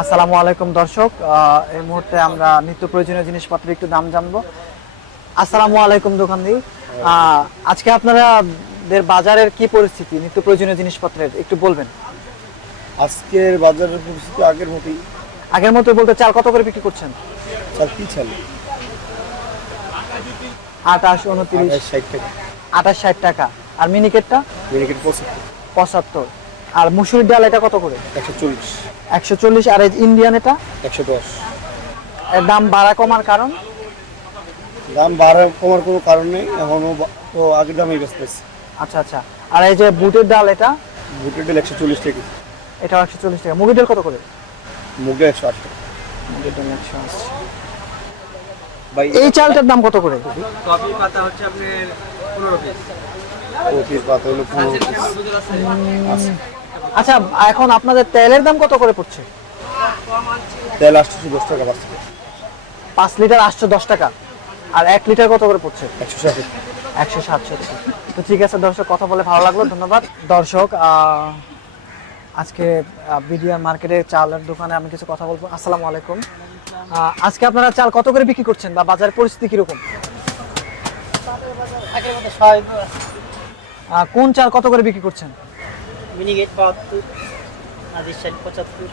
আসসালামু আলাইকুম দর্শক এই মুহূর্তে আমরা নিত্য প্রয়োজনীয় জিনিসপত্রের একটু দাম জানব। আসসালামু আলাইকুম দোকানদি। আজকে আপনারা বাজারের কি পরিস্থিতি নিত্য প্রয়োজনীয় জিনিসপত্রের একটু বলবেন। আজকের বাজারের পরিস্থিতি আগের মতোই। আগের মতো বলতে চাল কত করে বিক্রি করছেন? চাল কি চাল? আঠাশ উনত্রিশ ষাট টাকা। আঠাশ ষাট টাকা। আর মিনিকেটটা? মিনিকেট পঁচাত্তর। পঁচাত্তর। আর মুসুরির ডাল এটা কত করে? একশো চল্লিশ। একশো চল্লিশ আর এই ইন্ডিয়ান এটা? একশো দশ। এর দাম বাড়া কমার কারণ? দাম বাড়া কমার কোনো কারণ নেই এখনও তো আগের দামই ব্যস্ত আছে। আচ্ছা আচ্ছা। আর এই যে বুটের ডাল এটা? বুটের ডাল একশো চল্লিশ টাকা এটা একশো চল্লিশ টাকা। মুগের ডাল কত করে? মুগ ডাল একশো আট টাকা। মুগের ডাল একশো আশি। ভাই এই চালটার দাম কত করে? পাতা হচ্ছে আপনার পনেরো পিস পঁচিশ পাতা হলো পনেরো পিস আচ্ছা এখন আপনাদের তেলের দাম কত করে পড়ছে? তেল আসতেছে দশ টাকা পাঁচ পাঁচ লিটার আটশো দশ টাকা। আর এক লিটার কত করে পড়ছে? একশো ষাট। একশো সাতশো তো ঠিক আছে দর্শক কথা বলে ভালো লাগল ধন্যবাদ। দর্শক আজকে বিডিআর মার্কেটের চালের দোকানে আমি কিছু কথা বলব। আসসালামু আলাইকুম। আজকে আপনারা চাল কত করে বিক্রি করছেন বা বাজারের পরিস্থিতি কীরকম? কোন চাল কত করে বিক্রি করছেন? মিনিগেট বাহাত্তর নাজির ষাট পঁচাত্তর।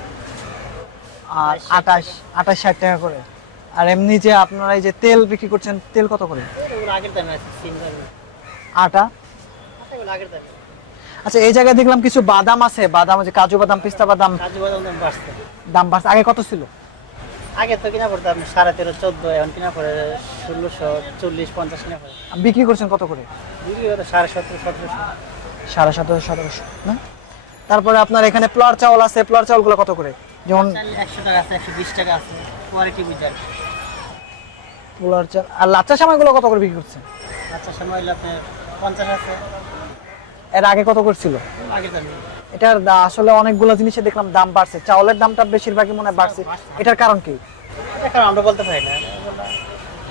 আর আটাশ আটাশ ষাট টাকা করে। আর এমনি যে আপনারা এই যে তেল বিক্রি করছেন তেল কত করে? আগের দামে আছে সিম দামে। আটা? আগের দামে। আচ্ছা এই জায়গায় দেখলাম কিছু বাদাম আছে বাদাম আছে কাজু বাদাম পিস্তা বাদাম। কাজু বাদাম দাম বাড়ছে। দাম বাড়ছে। আগে কত ছিল? আগে তো কিনা পড়তো আপনি সাড়ে তেরো চোদ্দ এখন কিনা পড়ে ষোলোশো চল্লিশ পঞ্চাশ কিনা পড়ে। বিক্রি করছেন কত করে? বিক্রি করে সাড়ে সতেরো সতেরোশো। সাড়ে সতেরো সতেরোশো না? তারপরে আপনার এখানে প্লর চাউল আছে প্লর চাউলগুলো কত করে? যেমন একশো টাকা আছে একশো বিশ টাকা আছে কোয়ালিটি বুঝার প্লর চাল আর লাচ্চা সামাইগুলো কত করে বিক্রি করছেন? সময় পঞ্চাশ আছে। এর আগে কত করছিল? এটার আসলে অনেকগুলো জিনিসে দেখলাম দাম বাড়ছে চাউলের দামটা বেশিরভাগই মনে হয় বাড়ছে। এটার কারণ কি? কারণ আমরা বলতে পারি না।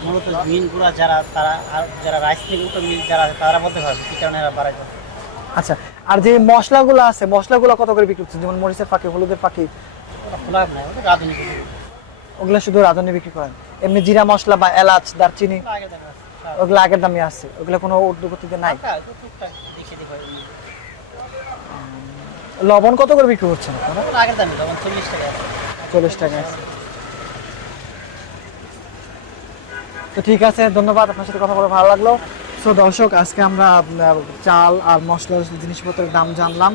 মূলত মিলগুলো যারা তারা আর যারা রাইস মিল যারা আছে তারা বলতে পারবে কি কারণে এরা যাচ্ছে। আচ্ছা আর যে মশলাগুলো আছে, মশলাগুলো কত করে বিক্রি করছেন যেমন মরিচের ফাঁকি, হলুদের ফাঁকি। ওগুলো শুধু রাঁধুনি বিক্রি করেন। এমনি জিরা মশলা বা এলাচ, দারচিনি, ওগুলো আগের দামে আছে। ওগুলো কোনো উর্দুগতিতে নাই। লবণ কত করে বিক্রি করছেন চল্লিশ টাকা আছে। তো ঠিক আছে, ধন্যবাদ। আপনার সাথে কথা বলে ভালো লাগল। সো দর্শক, আজকে আমরা চাল আর মশলা জিনিসপত্রের দাম জানলাম।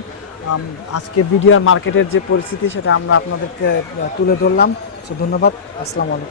আজকে বিডিআর মার্কেটের যে পরিস্থিতি, সেটা আমরা আপনাদেরকে তুলে ধরলাম। সো ধন্যবাদ। আসসালামু আলাইকুম।